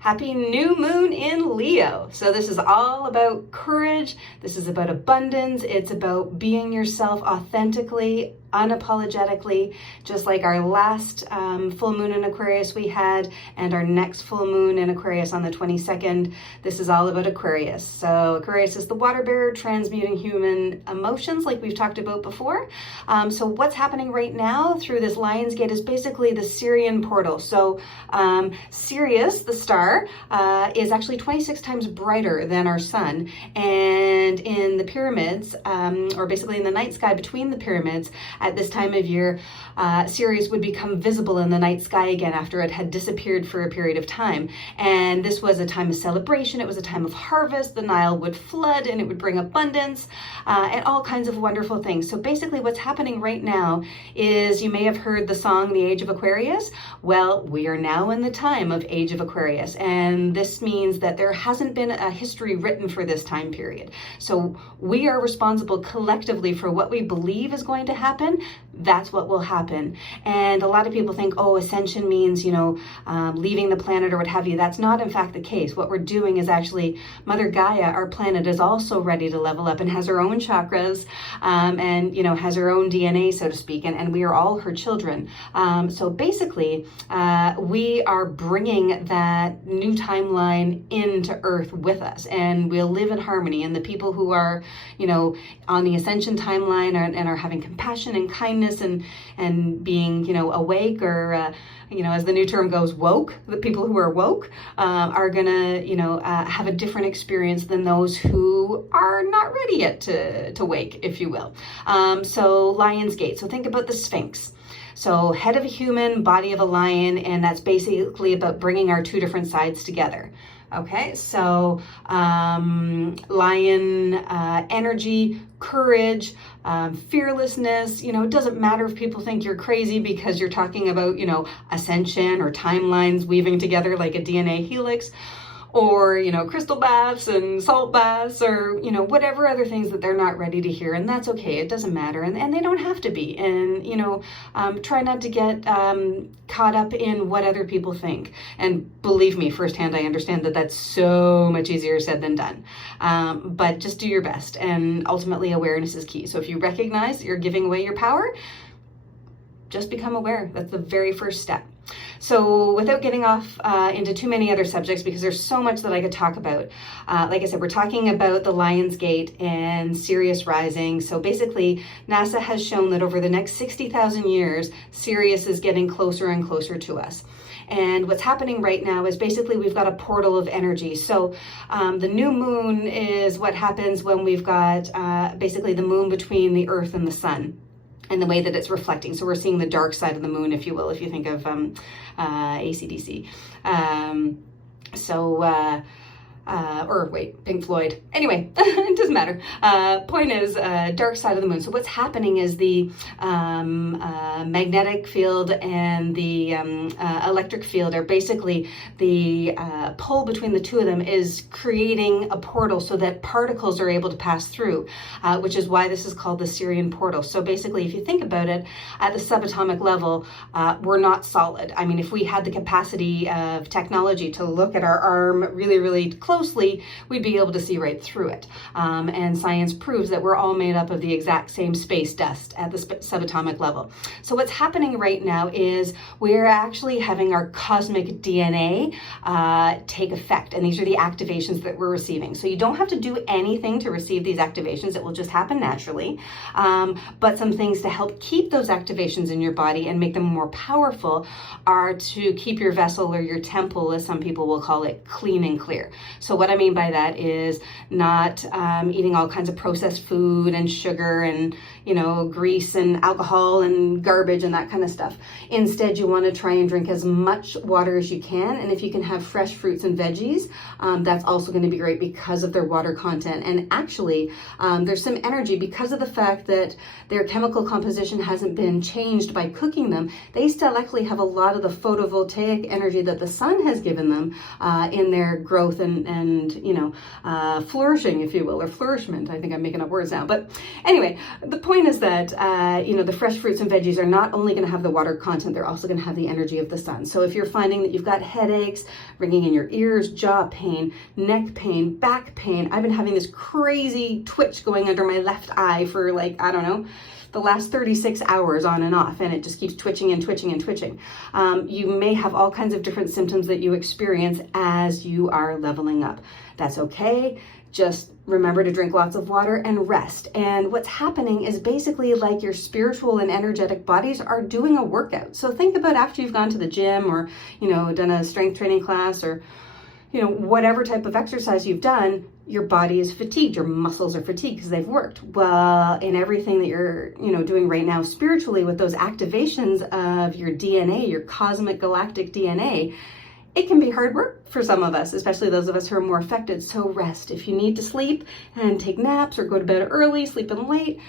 Happy new moon in Leo. So this is all about courage. This is about abundance. It's about being yourself authentically, unapologetically, just like our last full moon in Aquarius we had, and our next full moon in Aquarius on the 22nd. This is all about Aquarius. So Aquarius is the water bearer, transmuting human emotions, like we've talked about before. So what's happening right now through this Lion's Gate is basically the Syrian Portal. So Sirius, the star, is actually 26 times brighter than our sun. And in the pyramids, or basically in the night sky between the pyramids, at this time of year, Sirius would become visible in the night sky again after it had disappeared for a period of time. And this was a time of celebration. It was a time of harvest. The Nile would flood and it would bring abundance and all kinds of wonderful things. So basically what's happening right now is, you may have heard the song, The Age of Aquarius. Well, we are now in the time of Age of Aquarius. And this means that there hasn't been a history written for this time period. So we are responsible collectively for what we believe is going to happen. That's what will happen. And a lot of people think, oh, ascension means, leaving the planet or what have you. That's not in fact the case. What we're doing is actually, Mother Gaia, our planet, is also ready to level up and has her own chakras and, has her own DNA, so to speak. And we are all her children. So basically, we are bringing that new timeline into Earth with us, and we'll live in harmony. And the people who are, on the ascension timeline and are having compassion and kindness and being, awake, or, as the new term goes, woke, the people who are woke are gonna, have a different experience than those who are not ready yet to wake, if you will. So Lion's Gate. So think about the Sphinx. So head of a human, body of a lion, and that's basically about bringing our two different sides together. Okay, so lion energy, courage, fearlessness. It doesn't matter if people think you're crazy because you're talking about, ascension or timelines weaving together like a DNA helix, or, crystal baths and salt baths, or, whatever other things that they're not ready to hear. And that's okay. It doesn't matter. And they don't have to be. And, try not to get caught up in what other people think. And believe me, firsthand, I understand that that's so much easier said than done. But just do your best. And ultimately, awareness is key. So if you recognize that you're giving away your power, just become aware. That's the very first step. So without getting off into too many other subjects, because there's so much that I could talk about, like I said, we're talking about the Lion's Gate and Sirius rising. So basically, NASA has shown that over the next 60,000 years, Sirius is getting closer and closer to us. And what's happening right now is basically we've got a portal of energy. So the new moon is what happens when we've got basically the moon between the Earth and the sun, and the way that it's reflecting. So we're seeing the dark side of the moon, if you will, if you think of AC/DC. Pink Floyd. Anyway, it doesn't matter. Point is, dark side of the moon. So what's happening is the magnetic field and the electric field are basically the pull between the two of them is creating a portal so that particles are able to pass through, which is why this is called the Syrian Portal. So basically, if you think about it, at the subatomic level, we're not solid. I mean, if we had the capacity of technology to look at our arm really, really closely, we'd be able to see right through it. And science proves that we're all made up of the exact same space dust at the subatomic level. So what's happening right now is we're actually having our cosmic DNA take effect. And these are the activations that we're receiving. So you don't have to do anything to receive these activations. It will just happen naturally. But some things to help keep those activations in your body and make them more powerful are to keep your vessel, or your temple, as some people will call it, clean and clear. So what I mean by that is not eating all kinds of processed food and sugar and, grease and alcohol and garbage and that kind of stuff. Instead, you want to try and drink as much water as you can. And if you can have fresh fruits and veggies, that's also going to be great because of their water content. And actually, there's some energy because of the fact that their chemical composition hasn't been changed by cooking them. They still actually have a lot of the photovoltaic energy that the sun has given them in their growth and flourishing, if you will, or flourishment. I think I'm making up words now. But anyway, the point point is that, the fresh fruits and veggies are not only going to have the water content, they're also going to have the energy of the sun. So if you're finding that you've got headaches, ringing in your ears, jaw pain, neck pain, back pain, I've been having this crazy twitch going under my left eye for the last 36 hours on and off, and it just keeps twitching and twitching and twitching. You may have all kinds of different symptoms that you experience as you are leveling up. That's okay. Just remember to drink lots of water and rest. And what's happening is basically like your spiritual and energetic bodies are doing a workout. So think about after you've gone to the gym or, done a strength training class or, whatever type of exercise you've done, your body is fatigued, your muscles are fatigued because they've worked. Well, in everything that you're, doing right now spiritually with those activations of your DNA, your cosmic galactic DNA, it can be hard work for some of us, especially those of us who are more affected. So rest. If you need to sleep and take naps or go to bed early, sleep in late,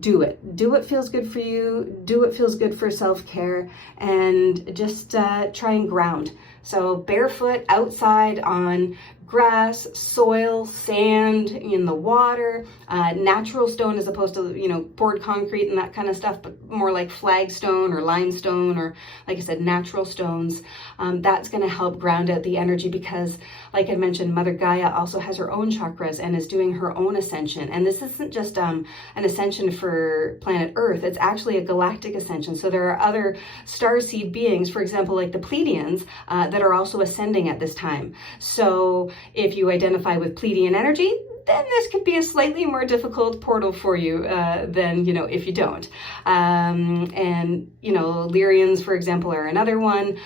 do it. Do what feels good for you. Do what feels good for self-care, and just try and ground. So barefoot outside on grass, soil, sand, in the water, natural stone as opposed to, poured concrete and that kind of stuff, but more like flagstone or limestone or, like I said, natural stones. That's going to help ground out the energy because, like I mentioned, Mother Gaia also has her own chakras and is doing her own ascension. And this isn't just an ascension for planet Earth. It's actually a galactic ascension. So there are other starseed beings, for example, like the Pleiadians, that are also ascending at this time. So if you identify with Pleiadian energy, then this could be a slightly more difficult portal for you than, if you don't. Lyrians, for example, are another one.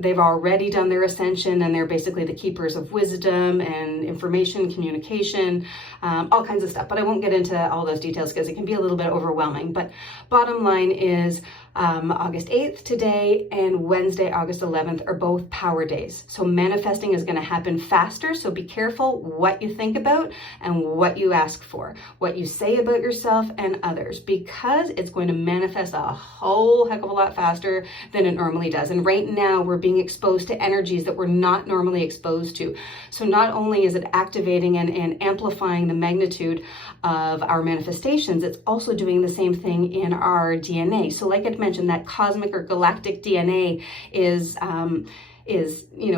They've already done their ascension, and they're basically the keepers of wisdom and information, communication, all kinds of stuff. But I won't get into all those details because it can be a little bit overwhelming. But bottom line is August 8th today and Wednesday, August 11th are both power days. So manifesting is going to happen faster. So be careful what you think about and what you ask for, what you say about yourself and others, because it's going to manifest a whole heck of a lot faster than it normally does. And right now we're being exposed to energies that we're not normally exposed to. So not only is it activating and amplifying the magnitude of our manifestations, it's also doing the same thing in our DNA. So like I mentioned, that cosmic or galactic DNA is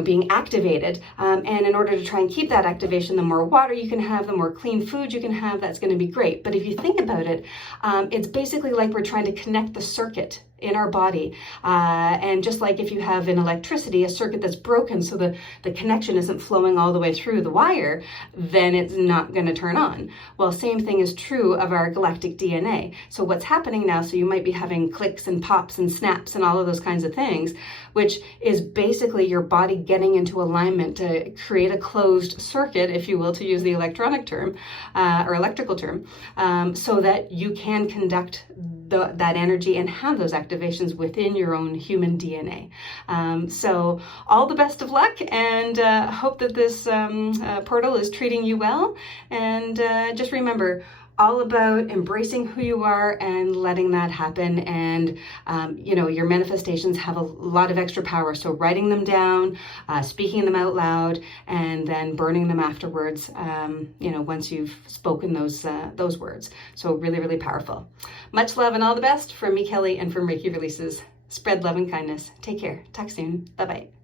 being activated. And in order to try and keep that activation, the more water you can have, the more clean food you can have, that's going to be great. But if you think about it, it's basically like we're trying to connect the circuit in our body. And just like if you have in electricity, a circuit that's broken so the connection isn't flowing all the way through the wire, then it's not going to turn on. Well, same thing is true of our galactic DNA. So what's happening now, so you might be having clicks and pops and snaps and all of those kinds of things, which is basically your body getting into alignment to create a closed circuit, if you will, to use the electronic term or electrical term, so that you can conduct that energy and have those activations within your own human DNA. So all the best of luck, and hope that this portal is treating you well. And just remember, all about embracing who you are and letting that happen. And, your manifestations have a lot of extra power. So writing them down, speaking them out loud, and then burning them afterwards, once you've spoken those words. So really, really powerful. Much love and all the best from me, Kelly, and from Reiki Releases. Spread love and kindness. Take care. Talk soon. Bye-bye.